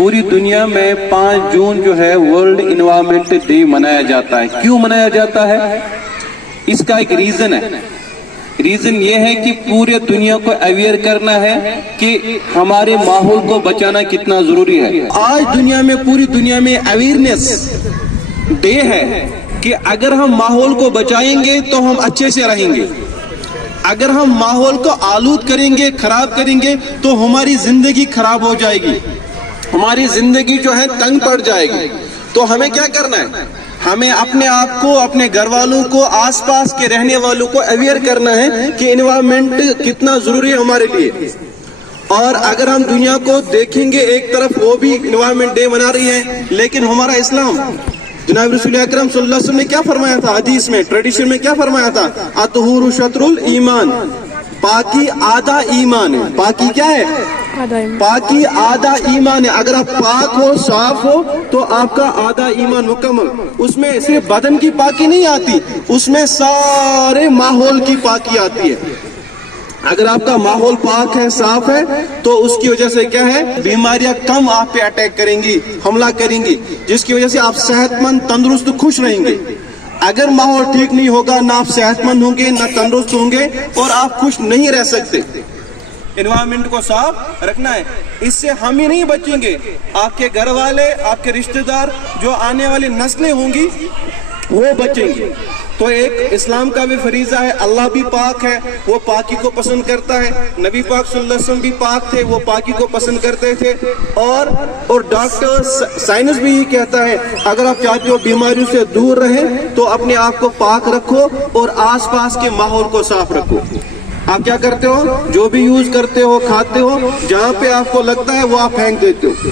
پوری دنیا میں 5 جون جو ہے ورلڈ انوائرمنٹ ڈے منایا جاتا ہے. کیوں منایا جاتا ہے؟ اس کا ایک ریزن ہے. ریزن یہ ہے کہ پورے دنیا کو اویئر کرنا ہے کہ ہمارے ماحول کو بچانا کتنا ضروری ہے. آج دنیا میں پوری دنیا میں اویئرنیس ڈے ہے کہ اگر ہم ماحول کو بچائیں گے تو ہم اچھے سے رہیں گے. اگر ہم ماحول کو آلود کریں گے، خراب کریں گے تو ہماری زندگی خراب ہو جائے گی، ہماری زندگی جو ہے تنگ پڑ جائے گی. تو ہمیں کیا کرنا ہے؟ ہمیں اپنے آپ کو، اپنے گھر والوں کو، آس پاس کے رہنے والوں کو اویئر کرنا ہے کہ انوائرمنٹ کتنا ضروری ہے ہمارے لیے. اور اگر ہم دنیا کو دیکھیں گے، ایک طرف وہ بھی انوائرمنٹ ڈے منا رہی ہے، لیکن ہمارا اسلام، جناب رسول اکرم صلی اللہ علیہ وسلم نے کیا فرمایا تھا حدیث میں، ٹریڈیشن میں کیا فرمایا تھا؟ الطہور شطر الایمان، پاکی آدھا ایمان ہے. پاکی کیا ہے؟ پاکی آدھا ایمان ہے. اگر آپ پاک ہو، صاف ہو تو آپ کا آدھا ایمان مکمل. اس میں صرف بدن کی پاکی نہیں آتی، اس میں سارے ماحول کی پاکی آتی ہے. اگر آپ کا ماحول پاک ہے، صاف ہے، تو اس کی وجہ سے کیا ہے؟ بیماریاں کم آپ پہ اٹیک کریں گی، حملہ کریں گی، جس کی وجہ سے آپ صحت مند، تندرست، خوش رہیں گے. اگر ماحول ٹھیک نہیں ہوگا، نہ آپ صحت مند ہوں گے، نہ تندرست ہوں گے، اور آپ خوش نہیں رہ سکتے. انوائرمنٹ کو صاف رکھنا ہے. اس سے ہم ہی نہیں بچیں گے، آپ کے گھر والے، آپ کے رشتہ دار، جو آنے والی نسلیں ہوں گی وہ بچیں گے. تو ایک اسلام کا بھی فریضہ ہے. اللہ بھی پاک ہے، وہ پاکی کو پسند کرتا ہے. نبی پاک صلی اللہ علیہ وسلم بھی پاک تھے، وہ پاکی کو پسند کرتے تھے. اور ڈاکٹر سائنس بھی یہ کہتا ہے اگر آپ چاہتے ہو بیماریوں سے دور رہیں تو اپنے آپ کو پاک رکھو اور آس پاس کے ماحول کو صاف رکھو. آپ کیا کرتے ہو؟ جو بھی یوز کرتے ہو، کھاتے ہو، جہاں پہ آپ کو لگتا ہے وہ آپ پھینک دیتے ہو.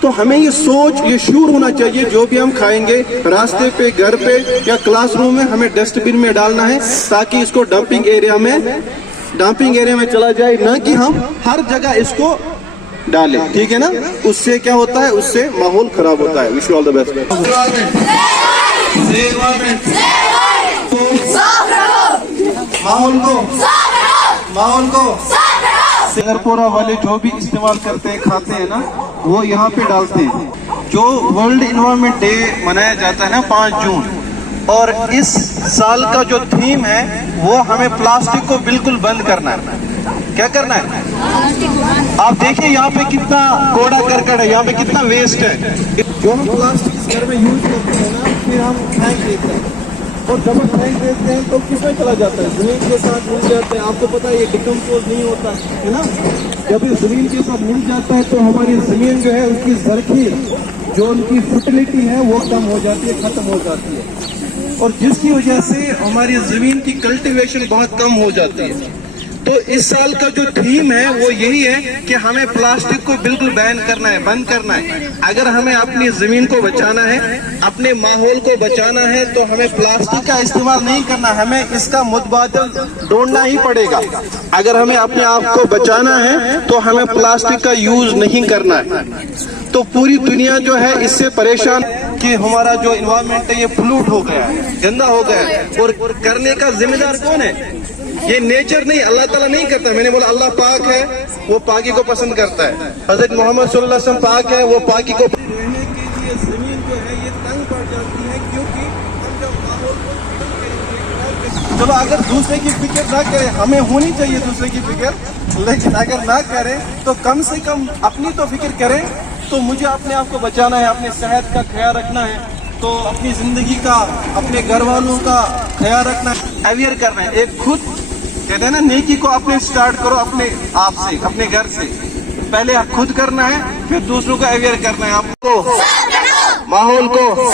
تو ہمیں یہ سوچ، یہ شعور ہونا چاہیے، جو بھی ہم کھائیں گے راستے پہ، گھر پہ یا کلاس روم میں، ہمیں ڈسٹ بن میں ڈالنا ہے تاکہ اس کو ڈمپنگ ایریا میں چلا جائے، نہ کہ ہم ہر جگہ اس کو ڈالیں. ٹھیک ہے نا؟ اس سے کیا ہوتا ہے؟ اس سے ماحول خراب ہوتا ہے. Wish you all the best. ماحول کو سنگرپورہ والے جو بھی استعمال کرتے ہیں، کھاتے ہیں نا، وہ یہاں پہ ڈالتے ہیں. جو ورلڈ انوائرمنٹ ڈے منایا جاتا ہے نا 5 جون، اور اس سال کا جو تھیم ہے وہ ہمیں پلاسٹک کو بالکل بند کرنا ہے. کیا کرنا ہے؟ آپ دیکھیں یہاں پہ کتنا کوڑا کرکٹ ہے، یہاں پہ کتنا ویسٹ ہے. جو ہم پلاسٹک گھر میں یوز کرتے ہیں نا، پھر ہم پھینک دیتے ہیں، اور جب ہم پھینک دیتے ہیں تو کس میں چلا جاتا ہے؟ زمین کے ساتھ مل جاتا ہے. آپ کو پتا ہے یہ ڈیکمپوز نہیں ہوتا ہے نا. جب یہ زمین کے ساتھ مل جاتا ہے تو ہماری زمین جو ہے اس کی زرخیز، جو ان کی فرٹیلٹی ہے وہ کم ہو جاتی ہے، ختم ہو جاتی ہے، اور جس کی وجہ سے ہماری زمین کی کلٹیویشن بہت کم ہو جاتی ہے. تو اس سال کا جو تھیم ہے وہ یہی ہے کہ ہمیں پلاسٹک کو بالکل بین کرنا ہے، بند کرنا ہے. اگر ہمیں اپنی زمین کو بچانا ہے، اپنے ماحول کو بچانا ہے، تو ہمیں پلاسٹک کا استعمال نہیں کرنا، ہمیں اس کا متبادل ڈھونڈنا ہی پڑے گا. اگر ہمیں اپنے آپ کو بچانا ہے تو ہمیں پلاسٹک کا یوز نہیں کرنا ہے. تو پوری دنیا جو ہے اس سے پریشان کہ ہمارا جو انوائرمنٹ ہے یہ پلوٹ ہو گیا ہے، گندا ہو گیا ہے. اور کرنے کا ذمہ دار کون ہے؟ یہ نیچر نہیں، اللہ تعالیٰ نہیں کرتا. میں نے بولا اللہ پاک ہے، وہ پاکی کو پسند کرتا ہے. حضرت محمد صلی اللہ علیہ وسلم پاک ہے، وہ پاکی کو رہنے کے لیے زمین جو ہے یہ تنگ پڑ جاتی ہے، کیونکہ ہم جب ماحول کو چلو اگر دوسرے کی فکر نہ کریں، ہمیں ہونی چاہیے دوسرے کی فکر، لیکن اگر نہ کریں تو کم سے کم اپنی تو فکر کریں. تو مجھے اپنے آپ کو بچانا ہے، اپنے صحت کا خیال رکھنا ہے، تو اپنی زندگی کا، اپنے گھر والوں کا خیال رکھنا ہے، اویئر کرنا ہے. ایک خود کہتے ہیں نا، نیکی کو اپنے سٹارٹ کرو اپنے آپ سے، اپنے گھر سے. پہلے خود کرنا ہے، پھر دوسروں کو اویئر کرنا ہے. آپ کو ماحول کو